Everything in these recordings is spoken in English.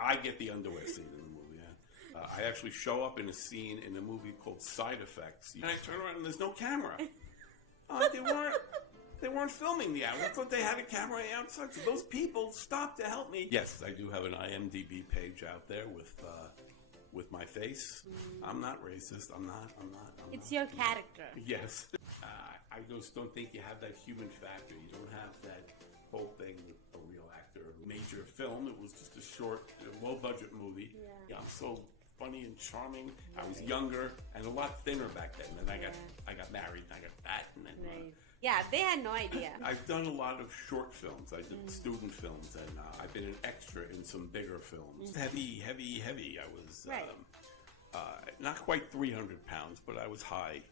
I get the underwear scene in the movie. Yeah. I actually show up in a scene in a movie called Side Effects, and I turn around and there's no camera. They weren't filming the hour. I thought they had a camera outside. So those people stopped to help me. Yes, I do have an IMDb page out there with my face. I'm not racist. I'm not. It's your character. Yes. I just don't think you have that human factor. You don't have that whole thing with a real actor. A major film. It was just a short, low-budget movie. Yeah. I'm so funny and charming. I was younger and a lot thinner back then. And I got married and I got fat. And then, yeah, they had no idea. I've done a lot of short films. I did student films, and I've been an extra in some bigger films. Heavy. I was not quite 300 pounds, but I was high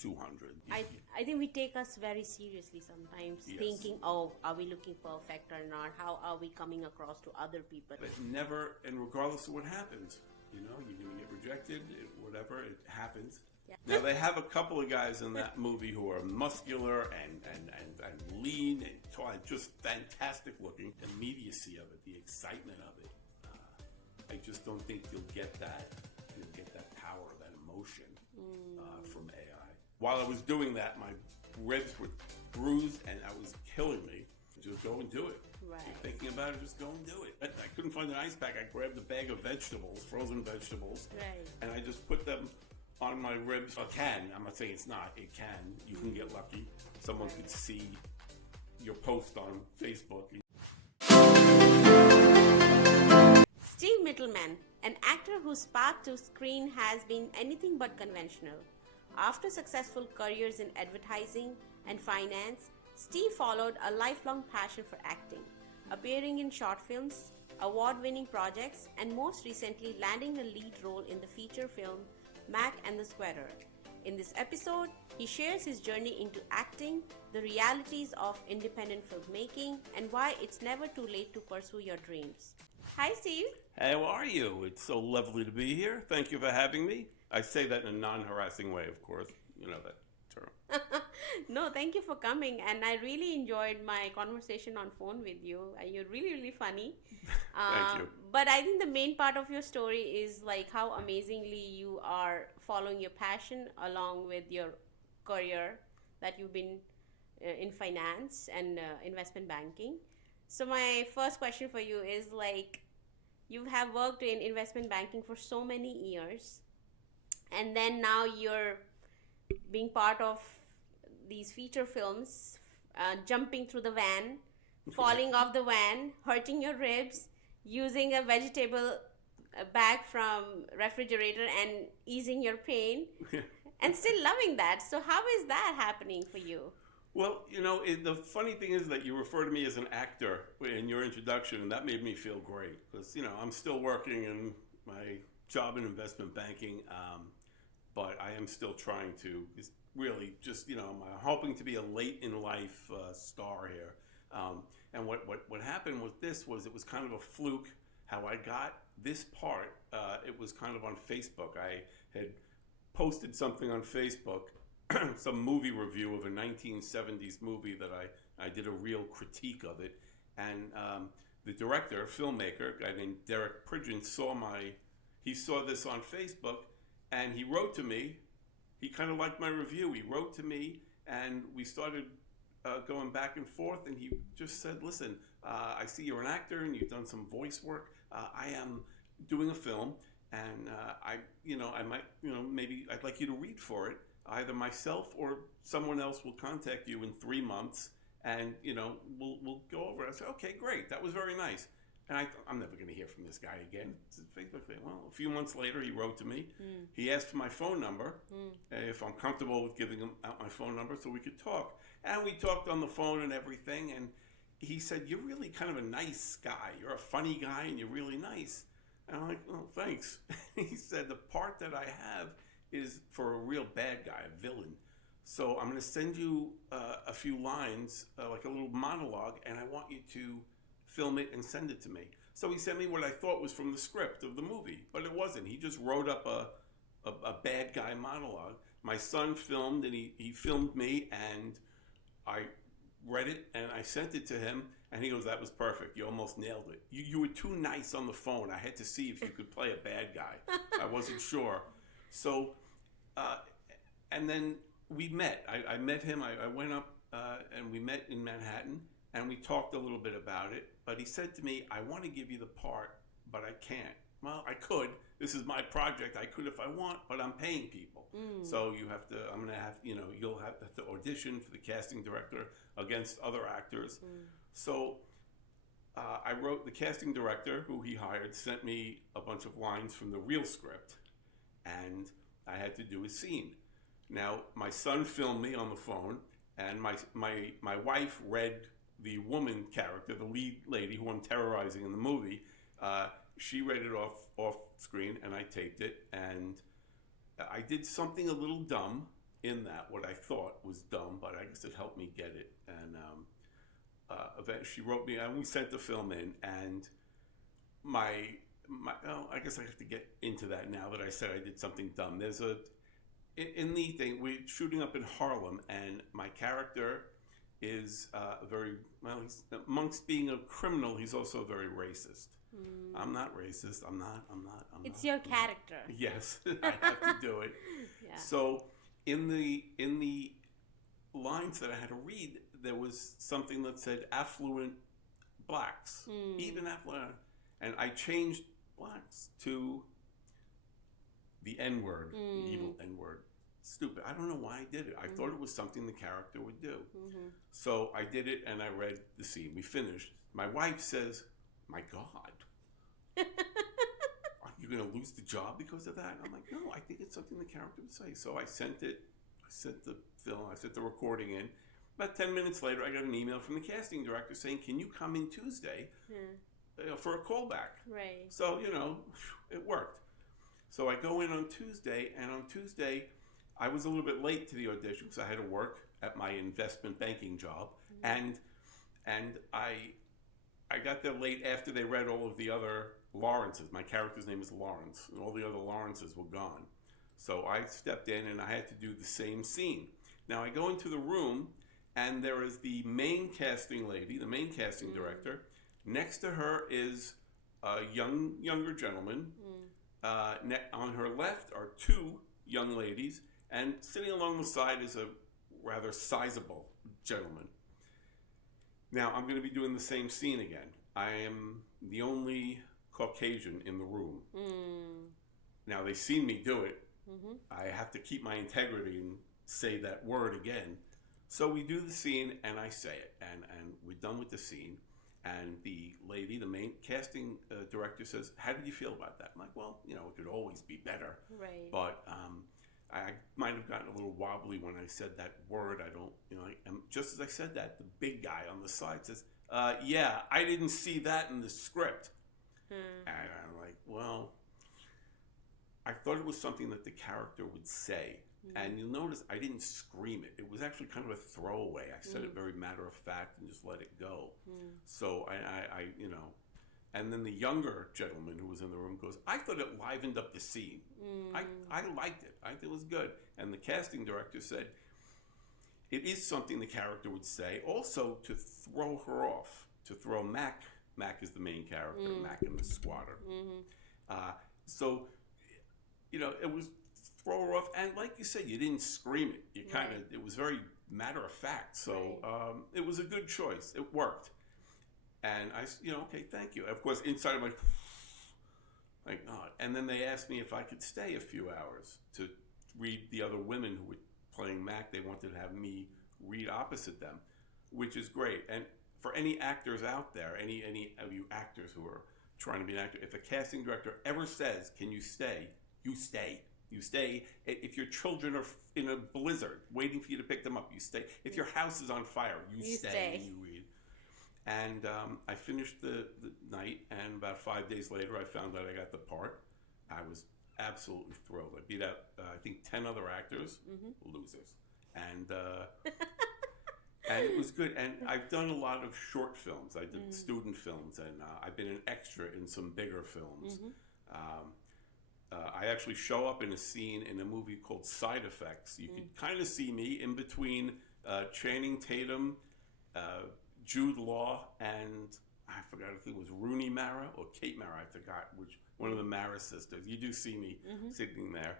200. I think we take us very seriously sometimes, thinking, oh, are we looking perfect or not? How are we coming across to other people? But never, and regardless of what happens, you're going to get rejected, whatever, it happens. Yeah. Now, they have a couple of guys in that movie who are muscular and lean and just fantastic looking. The immediacy of it, the excitement of it. I just don't think you'll get that power, that emotion from AI. While I was doing that, my ribs were bruised and I was killing me. Just go and do it. Right. You're thinking about it, just go and do it. I couldn't find an ice pack. I grabbed a bag of vegetables, frozen vegetables, and I just put them on my ribs. A can. I'm not saying it's not. It can. You can get lucky. Someone could see your post on Facebook. Steve Mittelman, an actor whose path to screen has been anything but conventional. After successful careers in advertising and finance, Steve followed a lifelong passion for acting, appearing in short films, award-winning projects, and most recently landing a lead role in the feature film Mac and the Sweater. In this episode, he shares his journey into acting, the realities of independent filmmaking, and why it's never too late to pursue your dreams. Hi, Steve. How are you? It's so lovely to be here. Thank you for having me. I say that in a non-harassing way, of course. You know that term. No, thank you for coming. And I really enjoyed my conversation on phone with you. You're really, really funny. Thank you. But I think the main part of your story is like how amazingly you are following your passion along with your career that you've been in finance and investment banking. So my first question for you is like, you have worked in investment banking for so many years, and then now you're being part of these feature films, jumping through the van, falling off the van, hurting your ribs, using a vegetable bag from refrigerator and easing your pain, and still loving that. So how is that happening for you? Well, the funny thing is that you refer to me as an actor in your introduction, and that made me feel great because, I'm still working in my job in investment banking, but I am still trying to really just, I'm hoping to be a late in life star here. And what happened with this was it was kind of a fluke how I got this part. It was kind of on Facebook. I had posted something on Facebook, some movie review of a 1970s movie that I did a real critique of it. And the director, filmmaker, a guy named Derek Pridgeon, he saw this on Facebook and he wrote to me. He kind of liked my review. He wrote to me and we started going back and forth, and he just said, listen, I see you're an actor and you've done some voice work. I am doing a film and I might, maybe I'd like you to read for it. Either myself or someone else will contact you in 3 months and, we'll go over it. I said, okay, great. That was very nice. And I thought, I'm never going to hear from this guy again. It's a Facebook thing. Well, a few months later, he wrote to me. He asked for my phone number, if I'm comfortable with giving him out my phone number so we could talk. And we talked on the phone and everything. And he said, you're really kind of a nice guy. You're a funny guy and you're really nice. And I'm like, oh, thanks. He said, the part that I have is for a real bad guy, a villain. So I'm going to send you a few lines, like a little monologue, and I want you to film it and send it to me. So he sent me what I thought was from the script of the movie, but it wasn't. He just wrote up a bad guy monologue. My son filmed, and he filmed me, and I read it, and I sent it to him, And he goes, that was perfect. You almost nailed it. You were too nice on the phone. I had to see if you could play a bad guy. I wasn't sure. So, and then we met. I met him. I went up and we met in Manhattan, and we talked a little bit about it. But he said to me, I want to give you the part, but I can't. Well, I could. This is my project. I could if I want, but I'm paying people. So you have to, I'm going to have, you'll have to audition for the casting director against other actors. So I wrote, the casting director who he hired sent me a bunch of lines from the real script, and I had to do a scene. Now, my son filmed me on the phone, and my wife read the woman character, the lead lady who I'm terrorizing in the movie. She read it off screen, and I taped it, and I did something a little dumb in that, what I thought was dumb, but I guess it helped me get it. And she wrote me, and we sent the film in, and I guess I have to get into that now that I said I did something dumb. There's in the thing, we're shooting up in Harlem, and my character is he's, amongst being a criminal, he's also very racist. I'm not racist. I'm not. It's your character. Yes, I have to do it. Yeah. So in the lines that I had to read, there was something that said affluent blacks, even affluent, and I changed blacks to the N-word, the evil N-word. Stupid. I don't know why I did it. I thought it was something the character would do. So I did it, and I read the scene. We finished. My wife says, "My God, are you going to lose the job because of that?" I'm like, "No, I think it's something the character would say." So I sent it. I sent the film. I sent the recording in. About 10 minutes later, I got an email from the casting director saying, "Can you come in Tuesday for a callback?" Right. So, it worked. So I go in on Tuesday, and on Tuesday, I was a little bit late to the audition because I had to work at my investment banking job, and I got there late after they read all of the other Lawrences. My character's name is Lawrence, and all the other Lawrences were gone. So I stepped in, and I had to do the same scene. Now I go into the room, and there is the main casting lady, the main casting director. Next to her is a younger gentleman. On her left are two young ladies, and sitting along the side is a rather sizable gentleman. Now, I'm going to be doing the same scene again. I am the only Caucasian in the room. Now, they've seen me do it. I have to keep my integrity and say that word again. So we do the scene, and I say it, and we're done with the scene. And the lady, the main casting director, says, "How did you feel about that?" I'm like, "Well, it could always be better." Right. But I might have gotten a little wobbly when I said that word. I don't, and just as I said that, the big guy on the side says, "Yeah, I didn't see that in the script." And I'm like, well, I thought it was something that the character would say. And you'll notice I didn't scream it. It was actually kind of a throwaway. I said it very matter of fact and just let it go. So I and then the younger gentleman who was in the room goes, "I thought it livened up the scene. I liked it. I think it was good." And the casting director said, "It is something the character would say. Also, to throw her off, to throw Mac is the main character, Mac and the squatter. So, it was throw her off. And like you said, you didn't scream it. You kind of, it was very matter of fact. So it was a good choice. It worked. And I, okay, thank you. Of course, inside I'm like, God. And then they asked me if I could stay a few hours to read the other women who were playing Mac. They wanted to have me read opposite them, which is great. And for any actors out there, any of you actors who are trying to be an actor, if a casting director ever says, "Can you stay?" You stay. You stay. If your children are in a blizzard waiting for you to pick them up, you stay. If your house is on fire, you stay and you read. And I finished the night, and about 5 days later, I found out I got the part. I was absolutely thrilled. I beat out, I think, 10 other actors, losers. And and it was good. And I've done a lot of short films. I did student films, and I've been an extra in some bigger films. I actually show up in a scene in a movie called Side Effects. You could kind of see me in between Channing Tatum, Jude Law and I forgot if it was Rooney Mara or Kate Mara. I forgot which one of the Mara sisters. You do see me sitting there.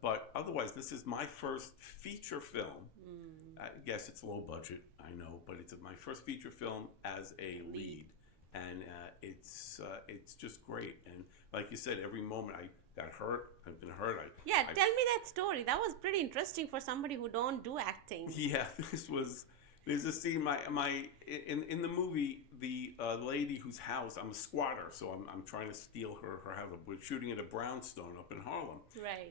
But otherwise, this is my first feature film. I guess it's low budget, I know, but it's my first feature film as a lead. And it's just great. And like you said, every moment I got hurt. I've been hurt. Tell me that story. That was pretty interesting for somebody who don't do acting. Yeah, there's a scene in the movie, the lady whose house, I'm a squatter, so I'm trying to steal her house. We're shooting at a brownstone up in Harlem. Right.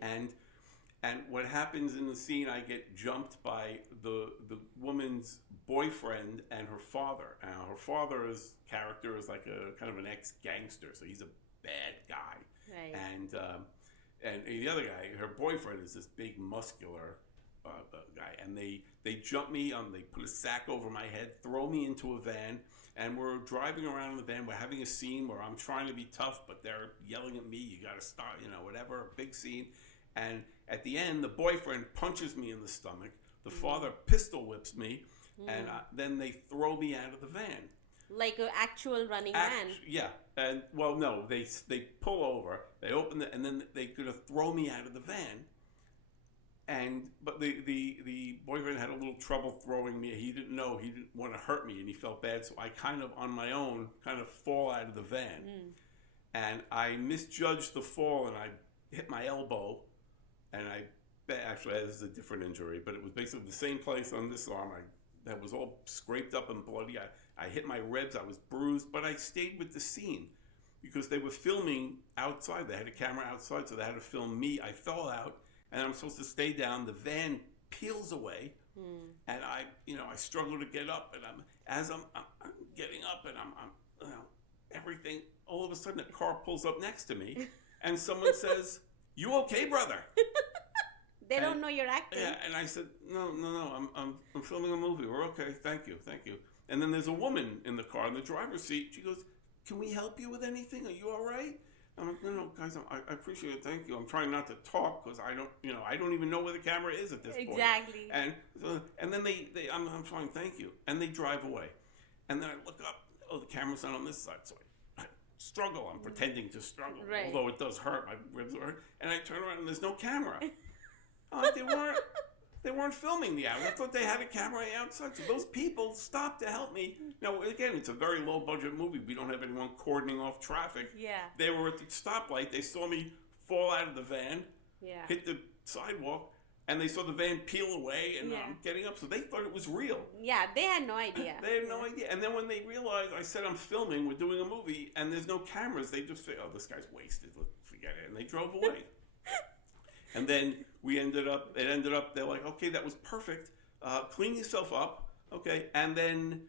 And what happens in the scene, I get jumped by the woman's boyfriend and her father. Now, her father's character is like a kind of an ex-gangster, so he's a bad guy. Right. And the other guy, her boyfriend, is this big muscular guy, and they jump me on. They put a sack over my head, throw me into a van, and we're driving around in the van. We're having a scene where I'm trying to be tough, but they're yelling at me. You got to stop, whatever. A big scene, and at the end, the boyfriend punches me in the stomach. The father pistol whips me, and then they throw me out of the van. Like an actual running man. Yeah, and well, no, they pull over, they open it, and then they're gonna throw me out of the van. But the boyfriend had a little trouble throwing me. He didn't want to hurt me, and he felt bad. So I kind of on my own fall out of the van, and I misjudged the fall, and I hit my elbow, and actually this is a different injury, but it was basically the same place on this arm. That was all scraped up and bloody. I hit my ribs. I was bruised, but I stayed with the scene because they were filming outside. They had a camera outside, so they had to film me. I fell out, and I'm supposed to stay down. The van peels away, and I struggle to get up. And as I'm getting up, and I'm everything. All of a sudden, a car pulls up next to me, and someone says, "You okay, brother?" They don't know you're acting. Yeah, and I said, no, I'm filming a movie. We're okay, thank you. And then there's a woman in the car in the driver's seat. She goes, "Can we help you with anything? Are you all right?" I'm like, no, guys, I appreciate it, thank you. I'm trying not to talk because I don't even know where the camera is at this point. Exactly. And then I'm fine, thank you. And they drive away. And then I look up, the camera's not on this side, so I struggle. I'm pretending to struggle, right. Although it does hurt. My ribs hurt. And I turn around and there's no camera. They weren't filming the outside. I thought they had a camera outside. So those people stopped to help me. Now, again, it's a very low budget movie. We don't have anyone cordoning off traffic. Yeah. They were at the stoplight. They saw me fall out of the van, yeah. hit the sidewalk, and they saw the van peel away, and I'm getting up. So they thought it was real. Yeah, they had no idea. They had no idea. And then when they realized I said I'm filming, we're doing a movie, and there's no cameras, they just say, "Oh, this guy's wasted. Let's forget it." And they drove away. And then it ended up, they're like, "Okay, that was perfect. Clean yourself up, okay? And then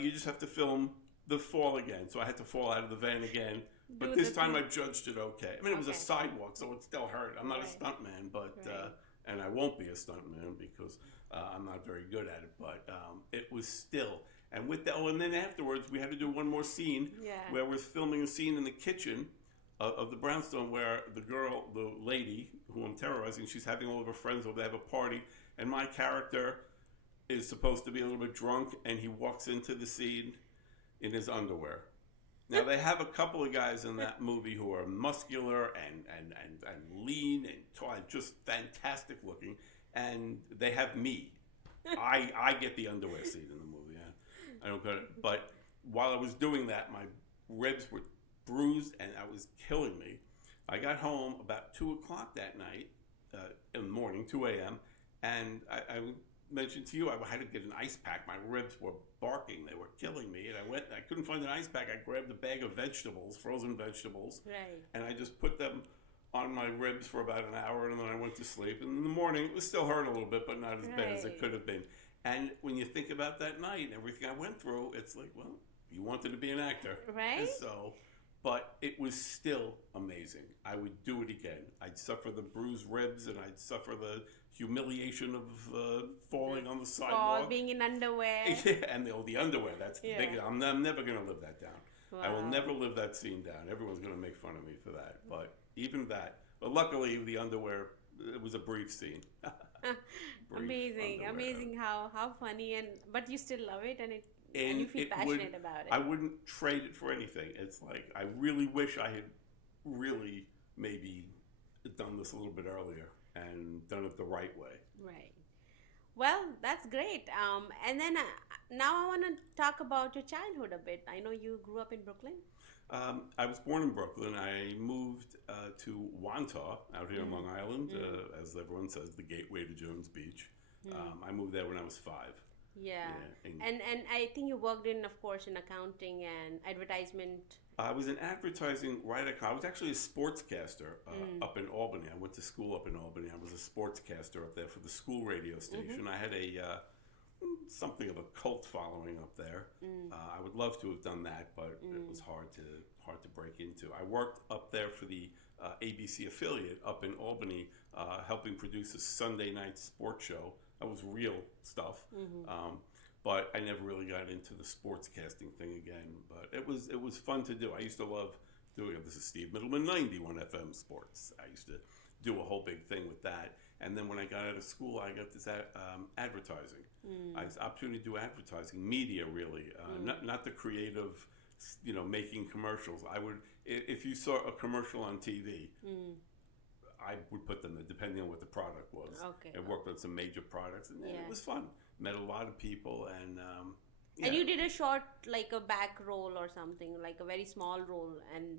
you just have to film the fall again." So I had to fall out of the van again. But this time I judged it okay. I mean, it was a sidewalk, so it still hurt. I'm not a stuntman, but and I won't be a stuntman because I'm not very good at it. But it was still. And with that, and then afterwards, we had to do one more scene where we're filming a scene in the kitchen of the brownstone where the lady who I'm terrorizing, she's having all of her friends over. They have a party, and my character is supposed to be a little bit drunk, and he walks into the scene in his underwear. Now they have a couple of guys in that movie who are muscular and lean and tall, just fantastic looking, and they have me. I get the underwear scene in the movie. I don't get it. But while I was doing that, my ribs were bruised and I was killing me. I got home about 2:00 that night, in the morning, 2 a.m., and I mentioned to you I had to get an ice pack. My ribs were barking; they were killing me. And I couldn't find an ice pack. I grabbed a bag of vegetables, frozen vegetables, and I just put them on my ribs for about an hour, and then I went to sleep. And in the morning, it was still hurt a little bit, but not as bad as it could have been. And when you think about that night and everything I went through, it's like, well, you wanted to be an actor, right? So. But it was still amazing. I would do it again. I'd suffer the bruised ribs, and I'd suffer the humiliation of falling on the sidewalk. Being in underwear. Yeah, and the underwear, that's the big... I'm never going to live that down. Wow. I will never live that scene down. Everyone's going to make fun of me for that. But even that... But luckily, the underwear, it was a brief scene. brief underwear. Amazing how funny, and but you still love it, and And you feel it passionate about it. I wouldn't trade it for anything. It's like, I really wish I had really maybe done this a little bit earlier and done it the right way. Right. Well, that's great. And then now I want to talk about your childhood a bit. I know you grew up in Brooklyn. I was born in Brooklyn. I moved to Wantagh out here on Long Island, as everyone says, the gateway to Jones Beach. I moved there when I was 5. Yeah. And I think you worked in, of course, in accounting and advertisement. I was in advertising I was actually a sportscaster up in Albany. I went to school up in Albany. I was a sportscaster up there for the school radio station. I had a something of a cult following up there. I would love to have done that, but it was hard to break into. I worked up there for the ABC affiliate up in Albany, helping produce a Sunday night sports show. That was real stuff. But I never really got into the sportscasting thing again. But it was fun to do. I used to love doing it. This is Steve Mittelman, 91 FM Sports. I used to do a whole big thing with that. And then when I got out of school, I got this advertising. I had the opportunity to do advertising, media really, not the creative, making commercials. I would, if you saw a commercial on TV, I would put them there, depending on what the product was. Okay. I worked on some major products, and it was fun. Met a lot of people, and And you did a short, like a back role or something, like a very small role. And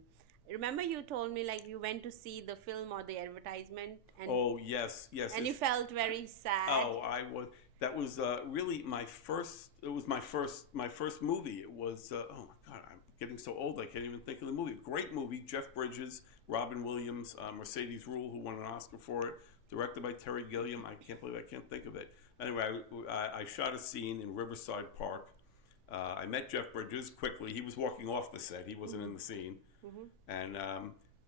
remember, you told me like you went to see the film or the advertisement, and yes, and you felt very sad. Oh, I was. That was really my first. It was my first movie. It was. Oh my God, I'm getting so old. I can't even think of the movie. Great movie. Jeff Bridges, Robin Williams, Mercedes Ruehl, who won an Oscar for it. Directed by Terry Gilliam. I can't believe I can't think of it. Anyway, I shot a scene in Riverside Park. I met Jeff Bridges quickly. He was walking off the set. He wasn't in the scene. And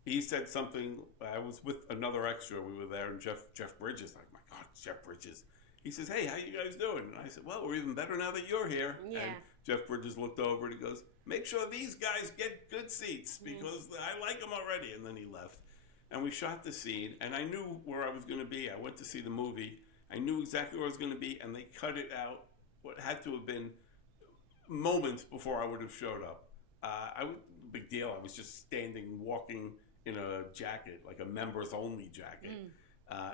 he said something. I was with another extra. We were there, and Jeff Bridges, like, my God, it's Jeff Bridges. He says, "Hey, how you guys doing?" And I said, "Well, we're even better now that you're here." Yeah. And Jeff Bridges looked over and he goes, "Make sure these guys get good seats because I like them already." And then he left. And we shot the scene, and I knew where I was going to be. I went to see the movie. I knew exactly where I was going to be, and they cut it out. What had to have been moments before I would have showed up. Big deal. I was just standing, walking in a jacket, like a members only jacket.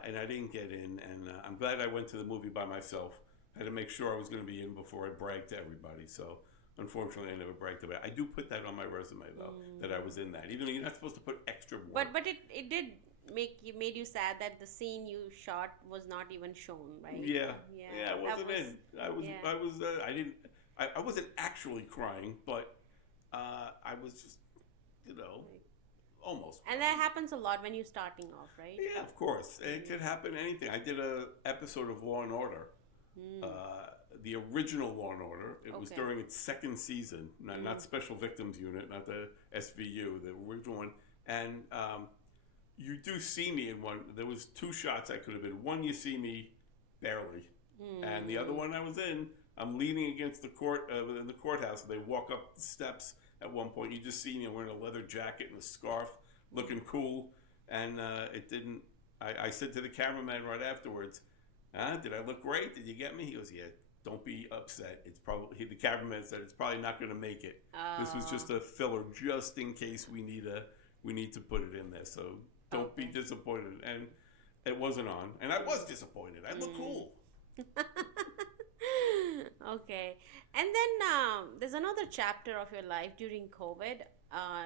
And I didn't get in, and I'm glad I went to the movie by myself. I had to make sure I was going to be in before I bragged to everybody. So unfortunately, I never bragged about it. I do put that on my resume though, that I was in that, even though you're not supposed to put extra work. But it did made you sad that the scene you shot was not even shown, right? Yeah, I wasn't in. I wasn't actually crying, but I was just, almost. And that happens a lot when you're starting off, right? Yeah, of course. It could happen anything. I did an episode of Law and Order, the original Law and Order. It was during its second season, not Special Victims Unit, not the SVU, the original one. And you do see me in one. There was 2 shots I could have been. One, you see me barely, and the other one I was in. I'm leaning against the in the courthouse. And they walk up the steps. At one point, you just see me wearing a leather jacket and a scarf, looking cool, and it didn't. I said to the cameraman right afterwards, "Did I look great? Did you get me?" He goes, "Yeah. Don't be upset. It's probably." The cameraman said it's probably not going to make it. This was just a filler, just in case we need to put it in there. So don't be disappointed. And it wasn't on, and I was disappointed. I look cool. Okay. And then there's another chapter of your life during COVID.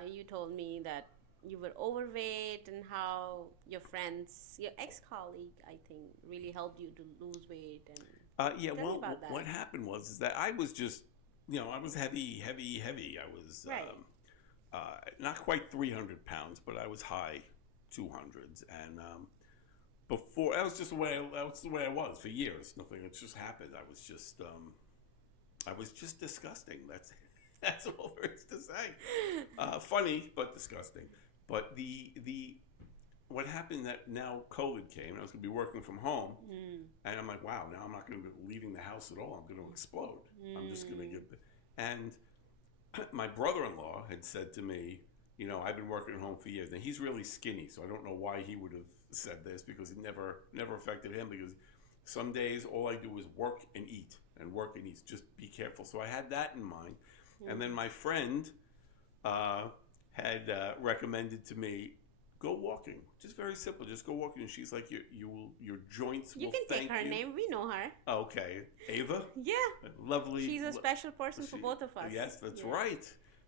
You told me that you were overweight and how your friends, your ex-colleague, I think, really helped you to lose weight. And yeah, tell me about that. What happened was that I was just, I was heavy. I was not quite 300 pounds, but I was high 200s. And before, that was the way I was for years. Nothing, it just happened. I was just disgusting. That's all there is to say. Funny, but disgusting. But what happened that now COVID came, and I was going to be working from home, and I'm like, wow, now I'm not going to be leaving the house at all. I'm going to explode. I'm just going to get. And my brother-in-law had said to me, I've been working at home for years, and he's really skinny, so I don't know why he would have said this, because it never affected him, because Some days all I do is work and eat and work and eat. Just be careful. So I had that in mind. And then my friend had recommended to me, go walking. Just very simple. Just go walking. And she's like, your joints will You can thank take her you. name. We know her. Okay. Ava? Yeah. Lovely. She's a special person for both of us. Yes, that's right.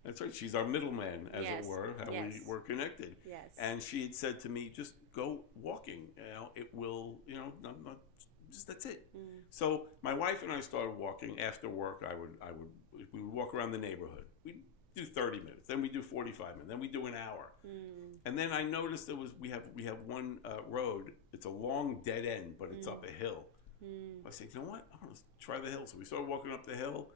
That's right. She's our middleman, as it were, how we were connected. Yes. And she had said to me, just go walking. It will, just that's it. So my wife and I started walking. After work, we would walk around the neighborhood. We'd do 30 minutes, then we do 45 minutes, then we do an hour. And then I noticed we have one road. It's a long dead end, but it's up a hill. I said, you know what? I'm going to try the hill. So we started walking up the hill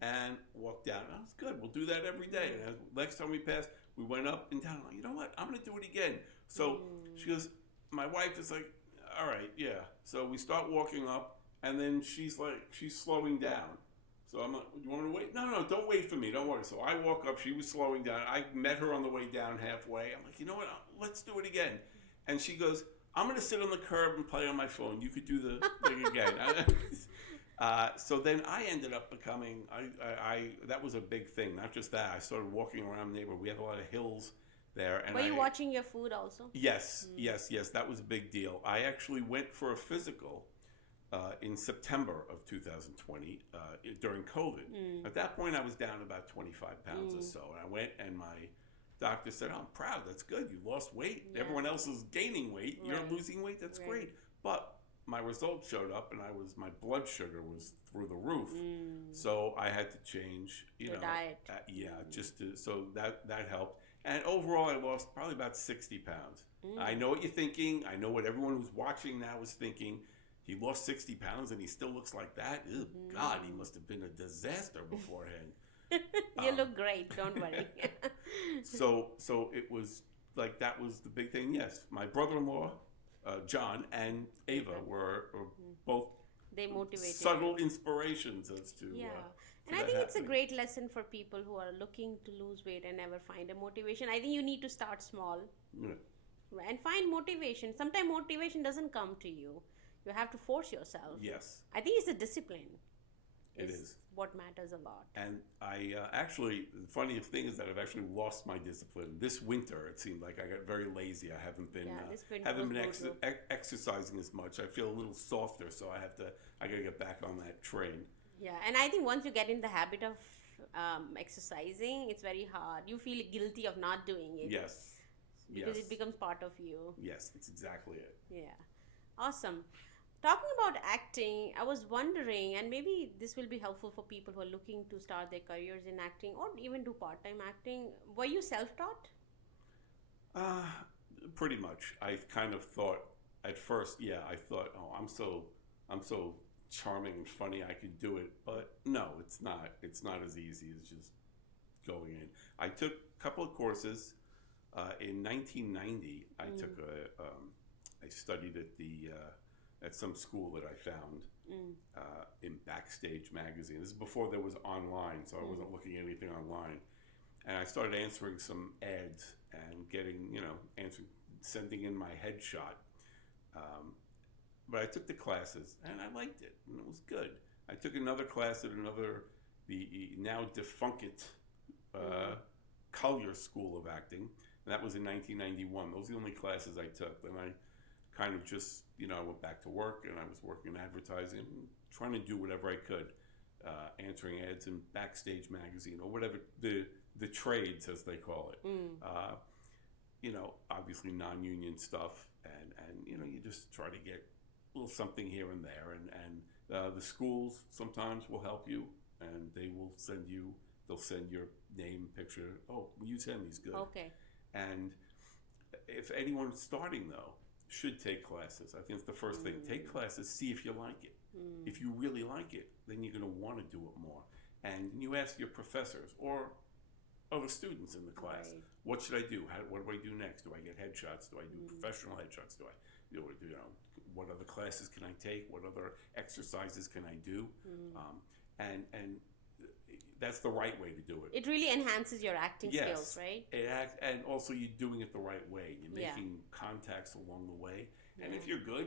and walked down. Oh, it's good. We'll do that every day. And next time we passed, we went up and down. I'm like, you know what? I'm going to do it again. So she goes, my wife is like, all right, yeah. So we start walking up, and then she's slowing down. So I'm like, you want to wait? No, don't wait for me. Don't worry. So I walk up. She was slowing down. I met her on the way down halfway. I'm like, you know what? Let's do it again. And she goes, I'm going to sit on the curb and play on my phone. You could do the thing again. So then I ended up becoming, that was a big thing. Not just that. I started walking around the neighborhood. We have a lot of hills there. And Were you watching your food also? Yes. That was a big deal. I actually went for a physical in September of 2020 during COVID. At that point, I was down about 25 pounds or so. And I went, and my doctor said, oh, I'm proud. That's good. You lost weight. Yeah. Everyone else is gaining weight. Right. You're losing weight. That's great. But my results showed up, and my blood sugar was through the roof. So I had to change, your diet. So that helped. And overall, I lost probably about 60 pounds. I know what you're thinking. I know what everyone who's watching now is thinking. He lost 60 pounds and he still looks like that? Ew, God, he must have been a disaster beforehand. You look great, don't worry. So it was like, that was the big thing. Yes, my brother-in-law, John, and Ava were both they motivated subtle inspirations as to and I think it's a great lesson for people who are looking to lose weight and never find a motivation. I think you need to start small and find motivation. Sometimes motivation doesn't come to you. You have to force yourself. Yes. I think it's a discipline. It is. What matters a lot. And I actually, the funniest thing is that I've actually lost my discipline. This winter, it seemed like I got very lazy. I haven't been exercising as much. I feel a little softer, so I got to get back on that train. Yeah, and I think once you get in the habit of exercising, it's very hard. You feel guilty of not doing it. Yes. Because it becomes part of you. Yes, it's exactly it. Yeah. Awesome. Talking about acting, I was wondering, and maybe this will be helpful for people who are looking to start their careers in acting or even do part-time acting. Were you self-taught? Pretty much. I kind of thought at first, I thought, oh, I'm so charming and funny, I could do it. But no, it's not. It's not as easy as just going in. I took a couple of courses. In 1990, I studied at some school that I found in Backstage magazine. This is before there was online, so I wasn't looking at anything online. And I started answering some ads and sending in my headshot. But I took the classes, and I liked it, and it was good. I took another class at the now defunct Collier School of Acting, and that was in 1991. Those were the only classes I took. Then I kind of just, I went back to work, and I was working in advertising, trying to do whatever I could, answering ads in Backstage magazine or whatever, the trades as they call it. Obviously non-union stuff, and you just try to get a little something here and there, and the schools sometimes will help you, and they'll send your name, picture. Oh, use him, he's good. Okay. And if anyone's starting though, should take classes. I think it's the first thing. Take classes, see if you like it. If you really like it, then you're going to want to do it more. And you ask your professors or other students in the class, what should I do? What do I do next? Do I get headshots? Do I do professional headshots? Do I what other classes can I take? What other exercises can I do? And that's the right way to do it. It really enhances your acting skills, right? And also you're doing it the right way. You're making contacts along the way. And if you're good,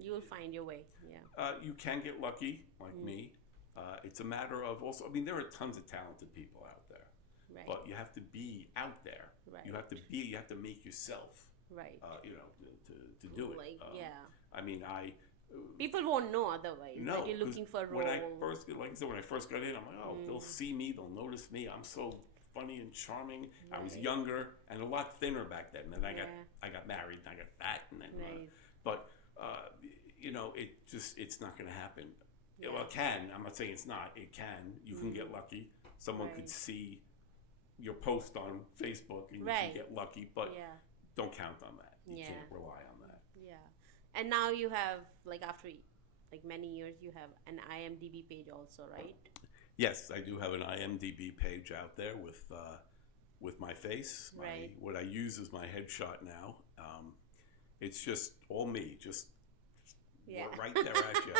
You'll find your way. Yeah. You can get lucky, like me. It's a matter of also. I mean, there are tons of talented people out there, Right. but you have to be out there. Right. You have to be. You have to make yourself. Right. To do it. Like, yeah. I mean, People won't know otherwise. no. That you're looking for a role. When I first, like I said, when I first got in, I'm like, oh, they'll see me, they'll notice me. I'm so funny and charming. I was Right. younger and a lot thinner back then. And Yeah. I got married and I got fat, and then, Right. but it's not going to happen. Yeah. Well, it can. I'm not saying it's not. It can. You can get lucky. Someone Right. could see your post on Facebook and you Right. can get lucky, but Yeah. don't count on that. You Yeah. can't rely on that. Yeah. And now you have, like, after like many years, you have an IMDb page also, right? Yes, I do have an IMDb page out there with my face. Right. What I use is my headshot now. It's just all me, just Yeah. right there at you.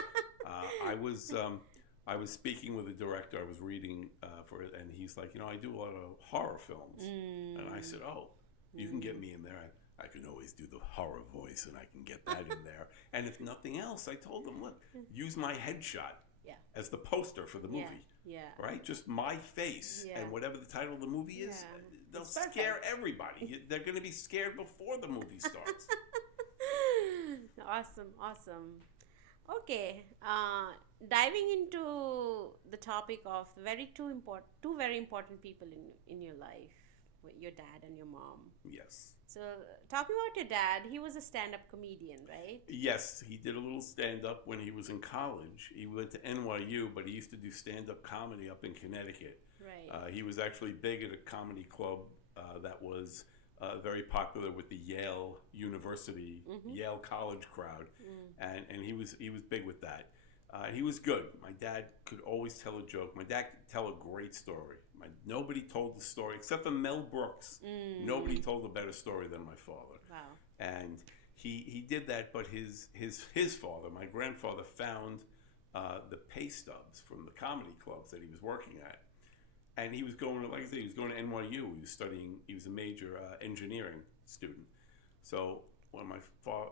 I was speaking with a director. I was reading for it, and he's like, I do a lot of horror films, and I said, oh, you can get me in there. I can always do the horror voice, and I can get that in there. And if nothing else, I told them, look, use my headshot Yeah. as the poster for the Yeah. movie. Yeah. Right? Just my face Yeah. and whatever the title of the movie is, Yeah. they'll It's perfect. scare everybody. They're going to be scared before the movie starts. Awesome. Okay, diving into the topic of two very important people in your life, your dad and your mom. Yes. So, talking about your dad, he was a stand-up comedian, right? Yes, he did a little stand-up when he was in college. He went to NYU, but he used to do stand-up comedy up in Connecticut. Right. He was actually big at a comedy club that was very popular with the Yale University, Yale College crowd, and he was big with that. He was good. My dad could always tell a joke. My dad could tell a great story. Nobody told the story except for Mel Brooks. Nobody told a better story than my father. Wow. And he did that, but his father, my grandfather, found the pay stubs from the comedy clubs that he was working at. And he was going to, like I said, he was going to NYU. He was studying, he was a major engineering student. So when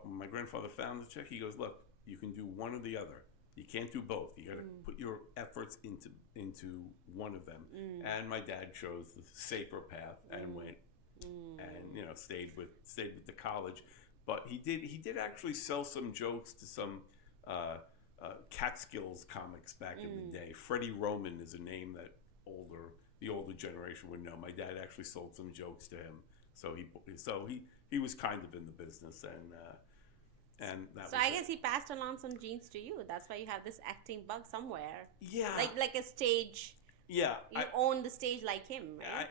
my grandfather found the check, he goes, look, you can do one or the other. You can't do both. You got to put your efforts into one of them. And my dad chose the safer path and went and stayed with the college. But he did actually sell some jokes to some Catskills comics back in the day. Freddie Roman is a name that the older generation would know. My dad actually sold some jokes to him, so he was kind of in the business, and that. So I guess he passed along some genes to you. That's why you have this acting bug somewhere. Yeah. Like a stage. Yeah. You own the stage like him,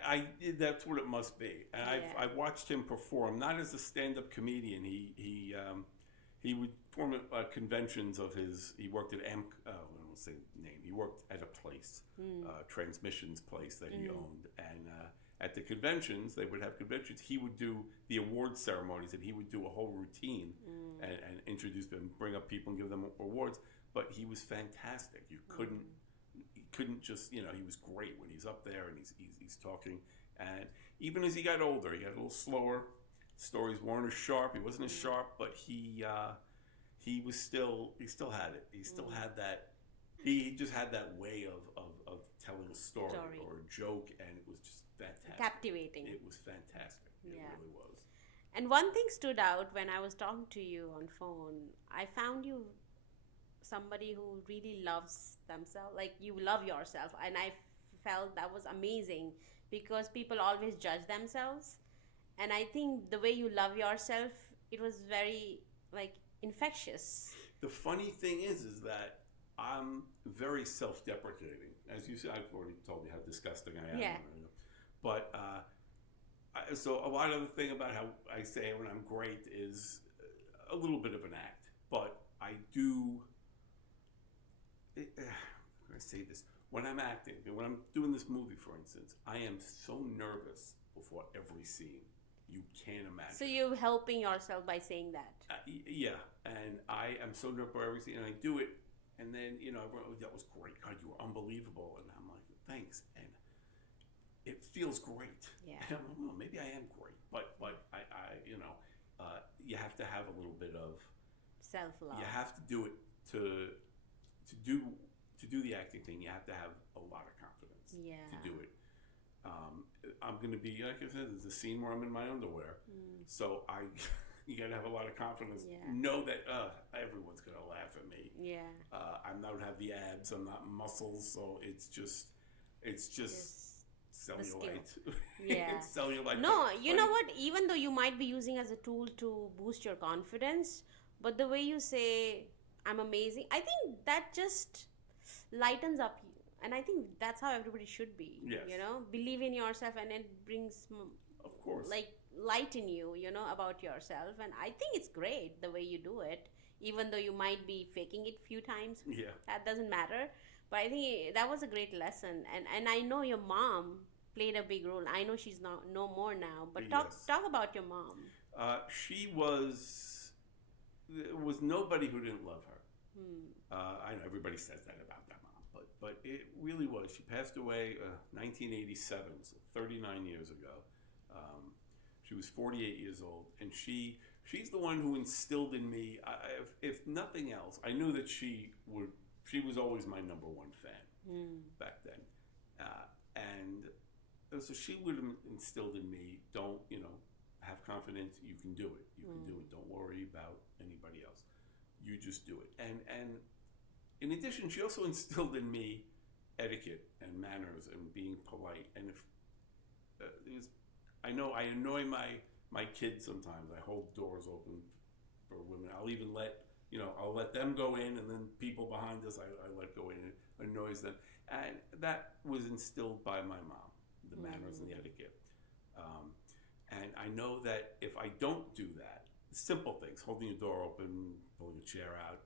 right? That's what it must be. And Yeah. I've watched him perform, not as a stand-up comedian. He would form conventions of his. He worked at I won't say the name. He worked at a place, transmissions place that he owned, and at the conventions they would have conventions. He would do the award ceremonies, and he would do a whole routine and introduce them, bring up people, and give them awards. But he was fantastic. You couldn't just he was great when he's up there and he's talking. And even as he got older, he got a little slower. Stories weren't as sharp. He wasn't as sharp, but he still had it. He still had that. He just had that way of telling a story or a joke, and it was just fantastic. Captivating. It was fantastic. It really was. And one thing stood out when I was talking to you on phone. I found you somebody who really loves themselves. Like, you love yourself, and I felt that was amazing because people always judge themselves. And I think the way you love yourself, it was very, like, infectious. The funny thing is that I'm very self-deprecating. As you said, I've already told you how disgusting I am. Yeah. But so a lot of the thing about how I say when I'm great is a little bit of an act. But I do. I'm going to say this. When I'm acting, when I'm doing this movie, for instance, I am so nervous before every scene. You can't imagine. So you're helping yourself by saying that. Yeah, and I am so nervous before every scene, and I do it, and then everyone, that was great. God, you were unbelievable, and I'm like, thanks, and it feels great. Yeah. And I'm like, well, maybe I am great, but I you have to have a little bit of Self-love. you have to do it to do the acting thing. You have to have a lot of confidence to do it. I'm going to be, like I said, there's a scene where I'm in my underwear. So you got to have a lot of confidence. Yeah. Know that everyone's going to laugh at me. Yeah. I don't have the abs. I'm not muscles. So it's just cellulite. Yeah. It's cellulite. No, you know what? Even though you might be using as a tool to boost your confidence, but the way you say, I'm amazing, I think that just lightens up you. And I think that's how everybody should be. Yes. You know, believe in yourself, and it brings Of course. like light in you, you know, about yourself. And I think it's great the way you do it, even though you might be faking it few times. Yeah. That doesn't matter. But I think that was a great lesson. And I know your mom played a big role. I know she's not no more now, but talk about your mom. She was. There was nobody who didn't love her. I know everybody says that about that mom, but it really was. She passed away 1987, so 39 years ago. She was 48 years old, and she's the one who instilled in me. If nothing else, I knew that she was always my number one fan back then, and so she would have instilled in me. Don't have confidence. You can do it. You can do it. Don't worry about anybody else. You just do it. And in addition, she also instilled in me etiquette and manners and being polite. And if I know I annoy my kids sometimes. I hold doors open for women. I'll even I'll let them go in, and then people behind us I let go in. It annoys them. And that was instilled by my mom, the manners and the etiquette. And I know that if I don't do that, simple things, holding a door open, pulling a chair out,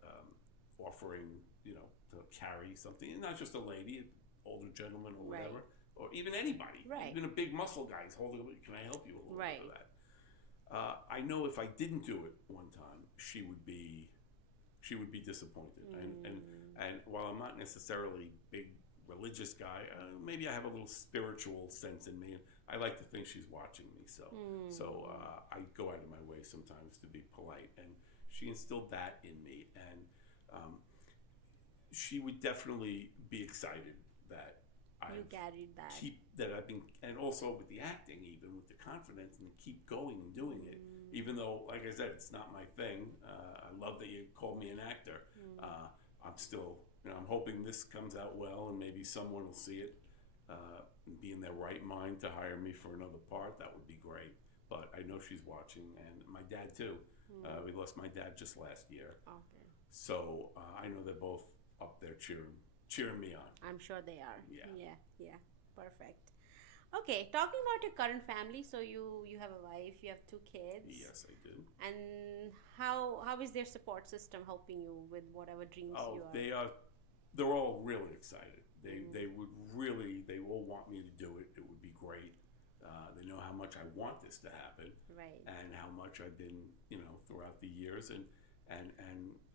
offering, to carry something, and not just a lady, an older gentleman or whatever, or even anybody, even a big muscle guy is holding it. Can I help you a little bit of that? I know if I didn't do it one time, she would be disappointed. And while I'm not necessarily big religious guy, maybe I have a little spiritual sense in me, and I like to think she's watching me. So I go out of my way sometimes to be polite, and she instilled that in me, and she would definitely be excited that I've been, and also with the acting, even with the confidence, and keep going and doing it, even though, like I said, it's not my thing. I love that you called me an actor. I'm still, I'm hoping this comes out well, and maybe someone will see it and be in their right mind to hire me for another part. That would be great. But I know she's watching, and my dad too. We lost my dad just last year. Okay. So I know they're both up there cheering me on. I'm sure they are. Yeah. Perfect. Okay, talking about your current family, so you have a wife, you have 2 kids. Yes, I do. And how is their support system helping you with whatever dreams you are? They're all really excited. They all want me to do it. It would be great. They know how much I want this to happen, and how much I've been, throughout the years, and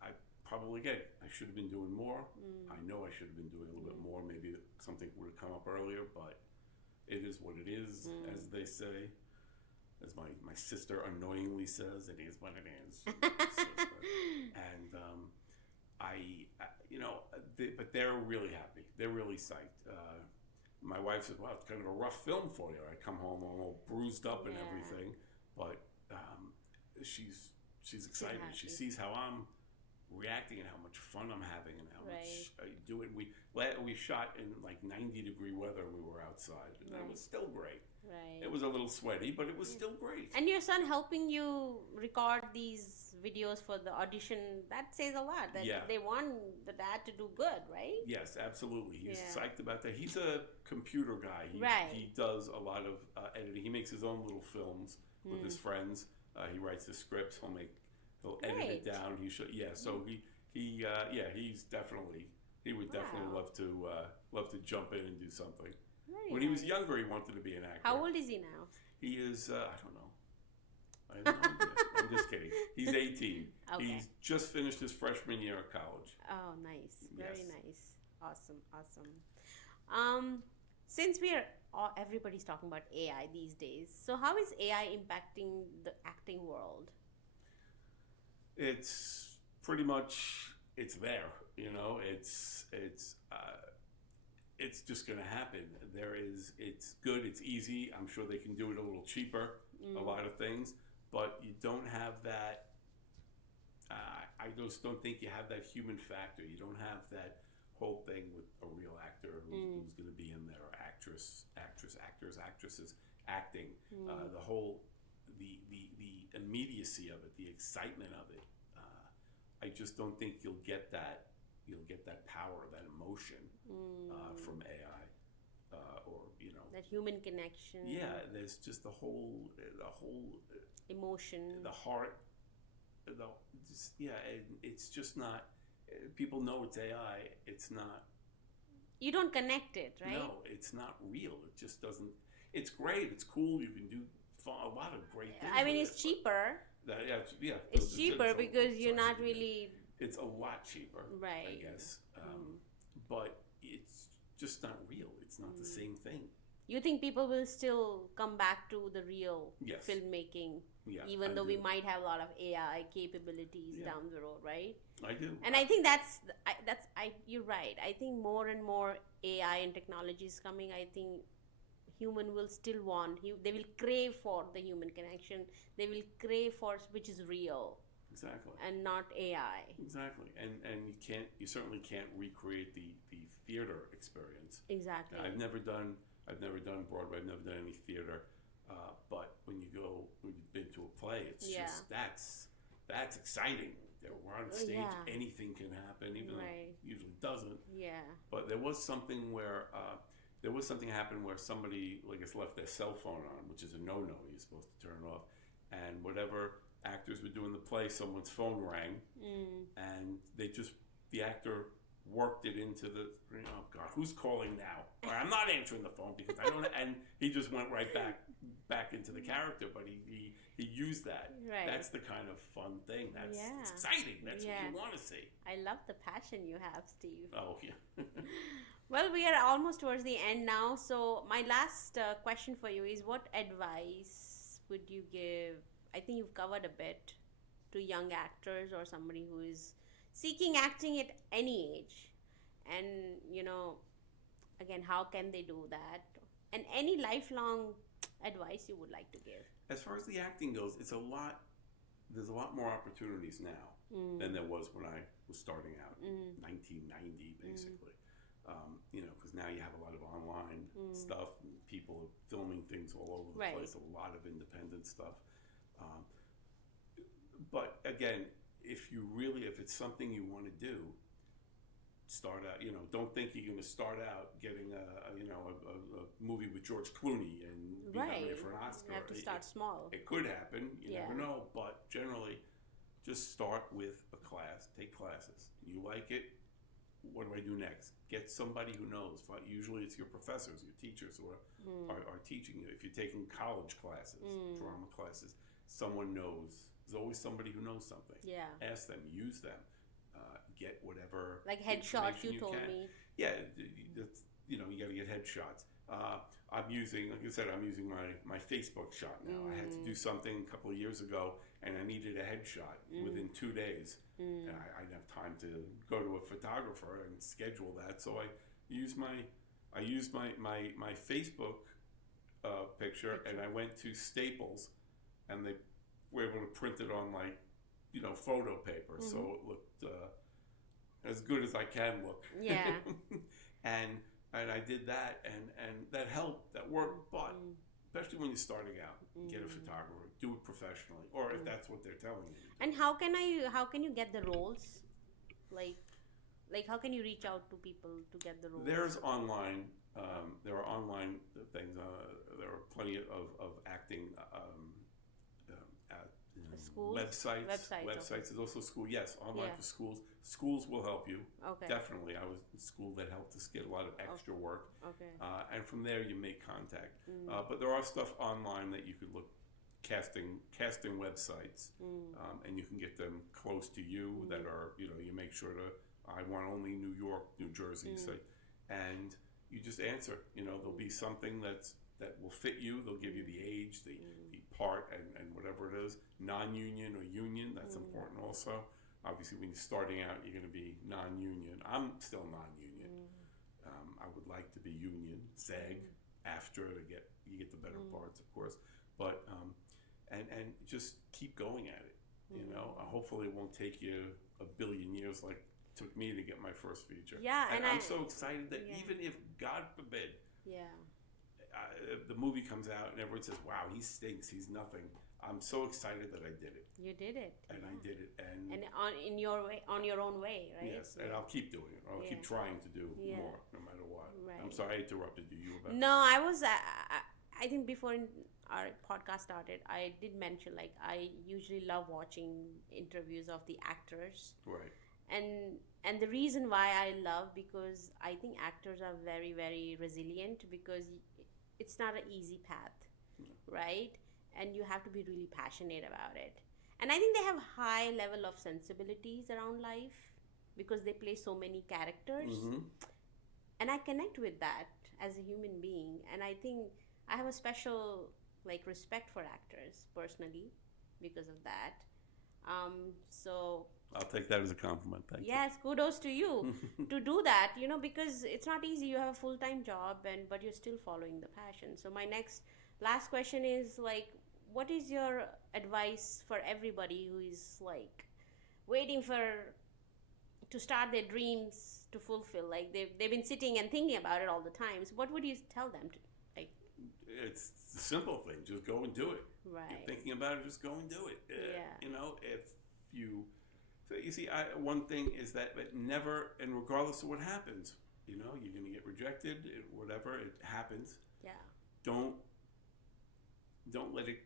I probably get it. I should have been doing more. I know I should have been doing a little bit more. Maybe something would have come up earlier, but it is what it is, as they say. As my sister annoyingly says, it is what it is. And but they're really happy. They're really psyched. My wife says, "Well, it's kind of a rough film for you." I come home all bruised up and everything, but she's excited. She sees how I'm reacting and how much fun I'm having and how much I do it. We shot in like 90-degree weather. We were outside, and it was still great. It was a little sweaty, but it was still great. And your son helping you record these videos for the audition, that says a lot. That they want the dad to do good, right? Yes, absolutely. He's psyched about that. He's a computer guy. He does a lot of editing. He makes his own little films with his friends. He writes the scripts. He'll edit it down. So he's definitely, he would definitely love to jump in and do something. When he was younger, he wanted to be an actor. How old is he now? He is, I don't know. I have no idea. I'm just kidding. He's 18. Okay. He's just finished his freshman year of college. Oh, nice. Very nice. Awesome. Since everybody's talking about AI these days, so how is AI impacting the acting world? It's pretty much it's there. You know, it's just going to happen. It's good. It's easy. I'm sure they can do it a little cheaper. A lot of things, but you don't have that. I just don't think you have that human factor. You don't have that whole thing with a real actor who's going to be in there, or actresses acting. The whole the immediacy of it, the excitement of it. I just don't think you'll get that. You'll get that power, that emotion from AI, or that human connection. Yeah, there's just the whole emotion, the heart, and it's just not. People know it's AI. It's not. You don't connect it, right? No, it's not real. It just doesn't. It's great. It's cool. You can do a lot of great things. I mean, with it's cheaper. It's cheaper because you're not really. It's a lot cheaper, right? I guess, but it's just not real. It's not the same thing. You think people will still come back to the real filmmaking, even though we might have a lot of AI capabilities down the road, right? I do, and I think you're right. I think more and more AI and technology is coming. I think human will still they will crave for the human connection. They will crave for which is real. Exactly. And not AI. Exactly. And you certainly can't recreate the theater experience. Exactly. Now, I've never done Broadway. I've never done any theater. But when you've been to a play, it's just that's exciting. We're on stage. Yeah. Anything can happen, even though it usually doesn't. Yeah. But there was something happened where somebody, like, has left their cell phone on, which is a no-no. You're supposed to turn it off. And whatever actors were doing the play, someone's phone rang, and the actor worked it into the, oh God, who's calling now? Or, I'm not answering the phone because I don't, and he just went right back into the character, but he used that. Right. That's the kind of fun thing. It's exciting. That's what you want to see. I love the passion you have, Steve. Oh, yeah. Well, we are almost towards the end now, so my last question for you is, what advice would you give? I think you've covered a bit to young actors or somebody who is seeking acting at any age. And, again, how can they do that? And any lifelong advice you would like to give? As far as the acting goes, there's a lot more opportunities now than there was when I was starting out, 1990, basically. Because now you have a lot of online stuff, and people are filming things all over the place, a lot of independent stuff. But again, if it's something you want to do, start out. Don't think you're going to start out getting a movie with George Clooney and be nominated for an Oscar. You have to start small. It could happen. You never know. But generally, just start with a class. Take classes. You like it? What do I do next? Get somebody who knows. Usually it's your professors, your teachers who are teaching you. If you're taking college classes, drama classes, someone knows. There's always somebody who knows something. Yeah. Ask them. Use them. Get whatever. Like headshots, you told me. Yeah, you got to get headshots. I'm using my Facebook shot now. I had to do something a couple of years ago, and I needed a headshot within 2 days. And I didn't have time to go to a photographer and schedule that, so I used my Facebook picture, and I went to Staples, and they were able to print it on photo paper, so it looked as good as I can look. Yeah. and I did that, and that helped. That worked, but especially when you're starting out, get a photographer, do it professionally, or if that's what they're telling you. And how can you get the roles? Like how can you reach out to people to get the roles? There are online things. There are plenty of acting schools? Websites. Okay. There's also school. Yes, online for schools. Schools will help you. Okay. Definitely. I was in school that helped us get a lot of extra work. Okay. And from there you make contact. But there are stuff online that you could look, casting websites, and you can get them close to you that are, you make sure I want only New York, New Jersey, and you just answer. There'll be something that will fit you. They'll give you the age, the part, and whatever it is, non-union or union. That's important also. obviously when you're starting out, you're going to be non-union. I'm still non-union. I would like to be union, SAG, after you get the better parts, of course. But and just keep going at it. You know, hopefully it won't take you a billion years like it took me to get my first feature. Yeah, and I'm so excited that even if, God forbid, the movie comes out and everyone says, "Wow, he stinks. He's nothing." I'm so excited that I did it. You did it. And I did it. And in your way, on your own way, right? Yes, and I'll keep doing it. I'll keep trying to do more, no matter what. Right. I'm sorry I interrupted you. You were about No, I was. I think before our podcast started, I did mention like I usually love watching interviews of the actors. Right. And the reason why I love, because I think actors are very, very resilient, because it's not an easy path, right? And you have to be really passionate about it. And I think they have high level of sensibilities around life because they play so many characters. And I connect with that as a human being. And I think I have a special like respect for actors personally because of that. So I'll take that as a compliment. Thank you. Yes, kudos to you to do that, you know, because it's not easy. You have a full-time job but you're still following the passion. So my last question is like, what is your advice for everybody who is like waiting to start their dreams to fulfill? Like they've been sitting and thinking about it all the time. So what would you tell them to like? It's the simple thing. Just go and do it. Right. You're thinking about it, just go and do it. You know, so you see, one thing is that never, and regardless of what happens, you know, you're going to get rejected, whatever, it happens. Yeah. Don't let it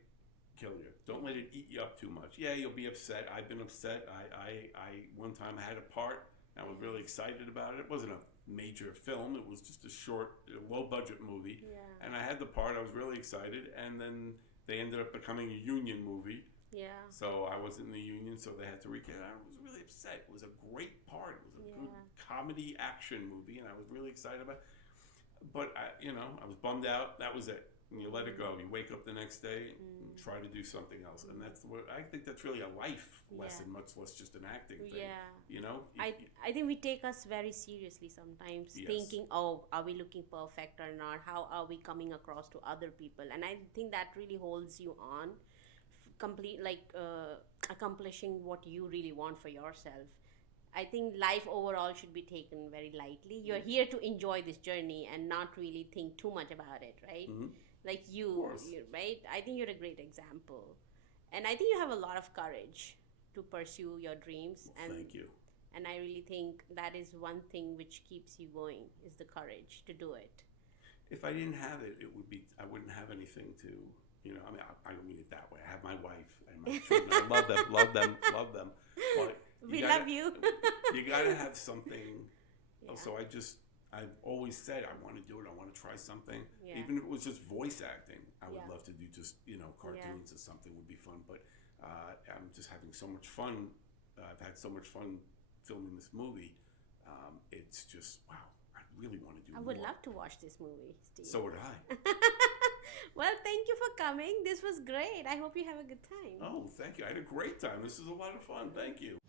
kill you. Don't let it eat you up too much. Yeah, you'll be upset. I've been upset. I one time I had a part. I was really excited about it. It wasn't a major film. It was just a short, low-budget movie. Yeah. And I had the part. I was really excited. And then they ended up becoming a union movie. Yeah. So I wasn't in the union, so they had to recast. I was really upset. It was a great part. It was a good comedy action movie, and I was really excited about it. But I was bummed out. That was it. And you let it go. You wake up the next day and try to do something else. And that's what I think. That's really a life lesson, much less just an acting thing. Yeah. You know. I think we take us very seriously sometimes, thinking, oh, are we looking perfect or not? How are we coming across to other people? And I think that really holds you on, accomplishing what you really want for yourself. I think life overall should be taken very lightly. You're here to enjoy this journey and not really think too much about it, right? Like you, right? I think you're a great example. And I think you have a lot of courage to pursue your dreams. And thank you. And I really think that is one thing which keeps you going, is the courage to do it. If I didn't have it, I wouldn't have anything to, you know, I mean, I don't mean it that way. I have my wife and my children. I love them. But we love you. You got to have something. Yeah. So I've always said I want to do it. I want to try something. Yeah. Even if it was just voice acting, I would love to do just, you know, cartoons or something would be fun. But I'm just having so much fun. I've had so much fun filming this movie. It's just, wow, I really want to do more. I would love to watch this movie, Steve. So would I. Well, thank you for coming. This was great. I hope you have a good time. Oh, thank you. I had a great time. This was a lot of fun. Thank you.